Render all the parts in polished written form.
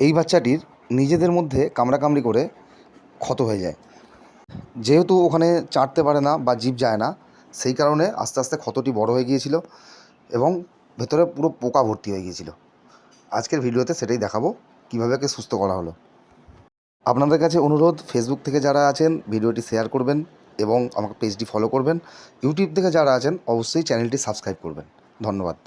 এই বাচ্চাটির নিজেদের মধ্যে কামড়াকামড়ি করে ক্ষত হয়ে যায়। যেহেতু ওখানে চাটতে পারে না বা জিভ যায় না, সেই কারণে আস্তে আস্তে ক্ষতটি বড় হয়ে গিয়েছিল এবং ভেতরে পুরো পোকা ভর্তি হয়ে গিয়েছিল। আজকের ভিডিওতে সেটাই দেখাবো কীভাবে একে সুস্থ করা হলো। আপনাদের কাছে অনুরোধ, ফেসবুক থেকে যারা আছেন ভিডিওটি শেয়ার করবেন এবং আমাকে পেজটি ফলো করবেন। ইউটিউব থেকে যারা আছেন অবশ্যই চ্যানেলটি সাবস্ক্রাইব করবেন। ধন্যবাদ।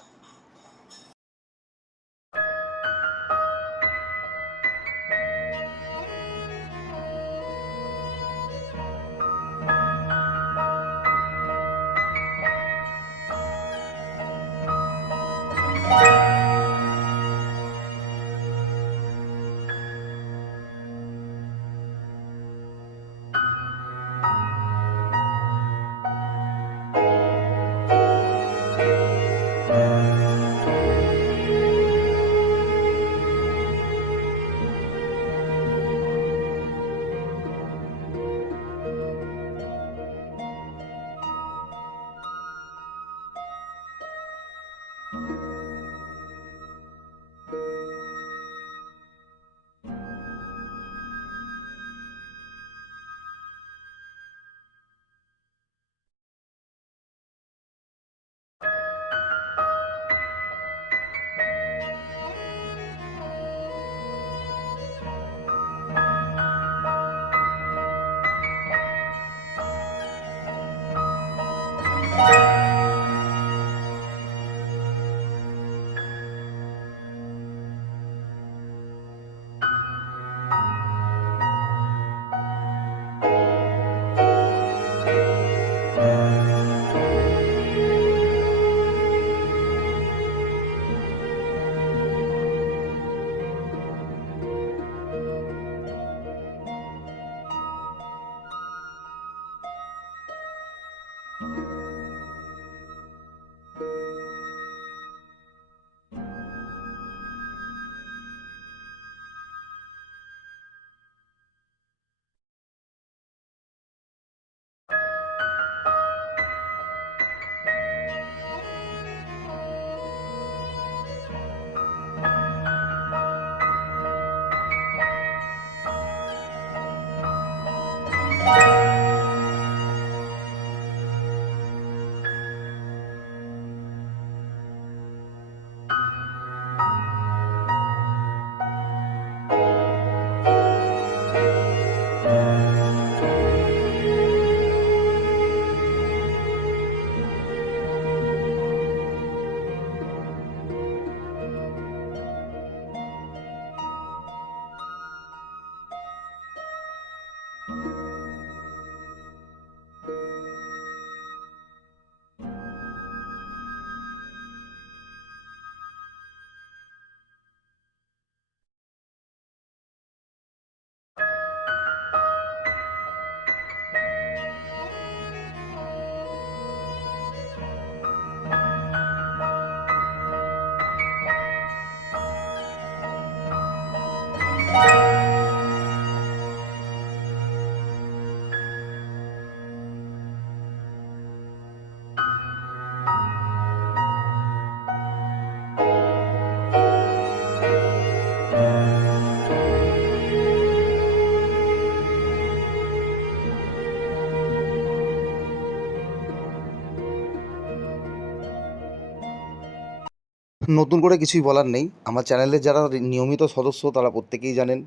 নতুন করে কিছুই বলার নেই। আমার চ্যানেলের যারা নিয়মিত সদস্য তারা প্রত্যেকেই জানেন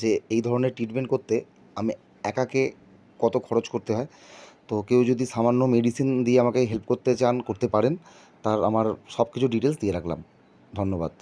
যে এই ধরনের ট্রিটমেন্ট করতে আমি একাকে কত খরচ করতে হয়। তো কেউ যদি সামান্য মেডিসিন দিয়ে আমাকে হেল্প করতে চান, করতে পারেন। তার আমার সব কিছু ডিটেলস দিয়ে রাখলাম। ধন্যবাদ।